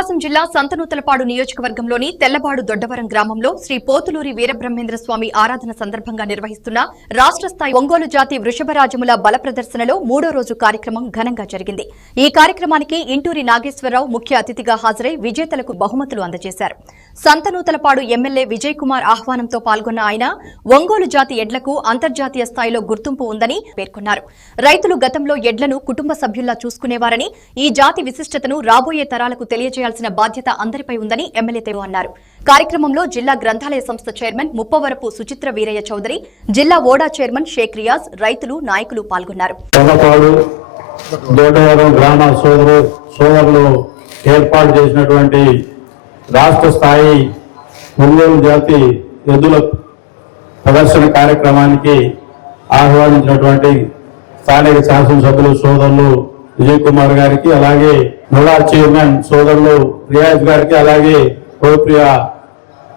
ప్రకాశం జిల్లా సంతనూతలపాడు నియోజకవర్గంలోని తెల్లబాడు దొడ్డవరం గ్రామంలో శ్రీ పోతులూరి వీరబ్రహ్మేంద్ర స్వామి ఆరాధన సందర్భంగా నిర్వహిస్తున్న రాష్ట్ర స్థాయి ఒంగోలు జాతి వృషభరాజముల బల ప్రదర్శనలో 3వ రోజు కార్యక్రమం ఘనంగా జరిగింది. ఈ కార్యక్రమానికి ఇంటూరి నాగేశ్వరరావు ముఖ్య అతిథిగా హాజరై విజేతలకు బహుమతులు అందజేశారు. సంతనూతలపాడు ఎమ్మెల్యే విజయ్ కుమార్ ఆహ్వానంతో పాల్గొన్న ఆయన ఒంగోలు జాతి ఎడ్లకు అంతర్జాతీయ స్థాయిలో గుర్తింపు ఉందని పేర్కొన్నారు. రైతులు గతంలో ఎడ్లను కుటుంబ సభ్యుల్లా చూసుకునేవారని, ఈ జాతి విశిష్టతను రాబోయే తరాలకు తెలియజేయాల్సిన బాధ్యత అందరిపై ఉందని ఎమ్మెల్యే అన్నారు. కార్యక్రమంలో జిల్లా గ్రంథాలయ సంస్థ చైర్మన్ ముప్పవరపు సుచిత్ర వీరయ్య చౌదరి, జిల్లా ఓడా చైర్మన్ షేక్ రియాజ్, రైతులు, నాయకులు పాల్గొన్నారు. ఏర్పాటు చేసినటువంటి రాష్ట్ర స్థాయి ఒంగోలు జాతి ఎద్దుల ప్రదర్శన కార్యక్రమానికి ఆహ్వానించినటువంటి స్థానిక శాసనసభ్యులు సోదరులు విజయ్ కుమార్ గారికి, అలాగే నోడా చైర్మన్ సోదరులు రియాజ్ గారికి, అలాగే కోప్రియ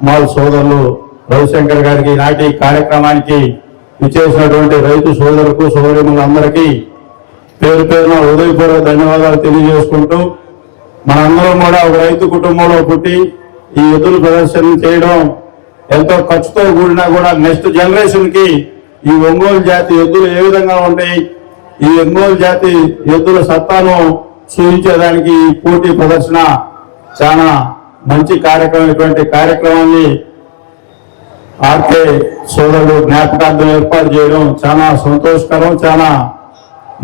మాల్ సోదరులు రవిశంకర్ గారికి, నాటి కార్యక్రమానికి విచ్చేసినటువంటి రైతు సోదరులకు సోదరులందరికీ పేరు పేరున హృదయపూర్వక ధన్యవాదాలు తెలియజేసుకుంటూ, మనందరం కూడా ఒక రైతు కుటుంబంలో పుట్టి ఈ ఎద్దుల ప్రదర్శన చేయడం ఎంతో ఖర్చుతో కూడినా కూడా నెక్స్ట్ జనరేషన్ కి ఈ ఒంగోలు జాతి ఎద్దులు ఏ విధంగా ఉంటాయి, ఈ ఒంగోలు జాతి ఎద్దుల సత్తాను చూపించేదానికి ఈ పోటీ ప్రదర్శన చాలా మంచి కార్యక్రమాన్ని ఆర్కే సోదరుడు జ్ఞాపకార్థం ఏర్పాటు చేయడం చాలా సంతోషకరం. చాలా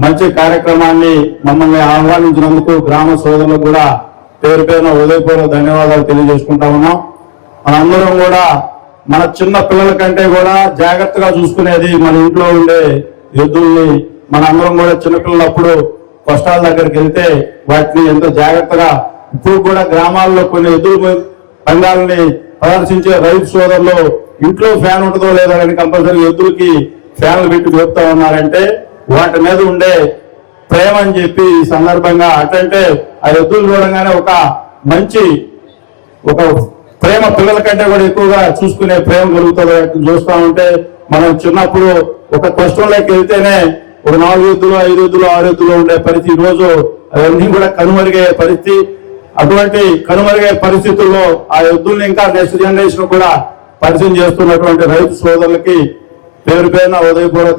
మంచి కార్యక్రమాన్ని మమ్మల్ని ఆహ్వానించినందుకు గ్రామ సోదరులకు కూడా పేరు పేరున హృదయపూర్వక ధన్యవాదాలు తెలియజేసుకుంటా ఉన్నాం. మనందరం కూడా మన చిన్న పిల్లల కంటే కూడా జాగ్రత్తగా చూసుకునేది మన ఇంట్లో ఉండే ఎద్దుల్ని. మన అందరం కూడా చిన్నపిల్లలప్పుడు కష్టాల దగ్గరికి వెళ్తే వాటిని ఎంతో జాగ్రత్తగా, ఇప్పుడు కూడా గ్రామాల్లో కొన్ని ఎద్దుల పందాలని ప్రదర్శించే రైతు సోదరులు ఇంట్లో ఫ్యాన్ ఉంటుందో లేదో కానీ కంపల్సరీ ఎద్దులకి ఫ్యాన్లు పెట్టి చెప్తా ఉన్నారంటే వాటి మీద ఉండే ప్రేమ అని చెప్పి ఈ సందర్భంగా, అటంటే ఆ ఎద్దులు చూడగానే ఒక మంచి ప్రేమ పిల్లల కంటే కూడా ఎక్కువగా చూసుకునే ప్రేమ కలుగుతుంది. చూస్తా ఉంటే మనం చిన్నప్పుడు ఒక కష్టంలోకి వెళ్తేనే ఒక 4 ఎద్దులు 5 ఎద్దులు 6 ఎద్దులు ఉండే పరిస్థితి, ఈ రోజు అవన్నీ కూడా కనుమరుగయ్యే పరిస్థితి. అటువంటి కనుమరుగయ్యే పరిస్థితుల్లో ఆ ఎద్దుల్ని ఇంకా నెక్స్ట్ జనరేషన్ కూడా పరిచయం చేస్తున్నటువంటి రైతు సోదరులకి పేరు పేరున హృదయపూర్వక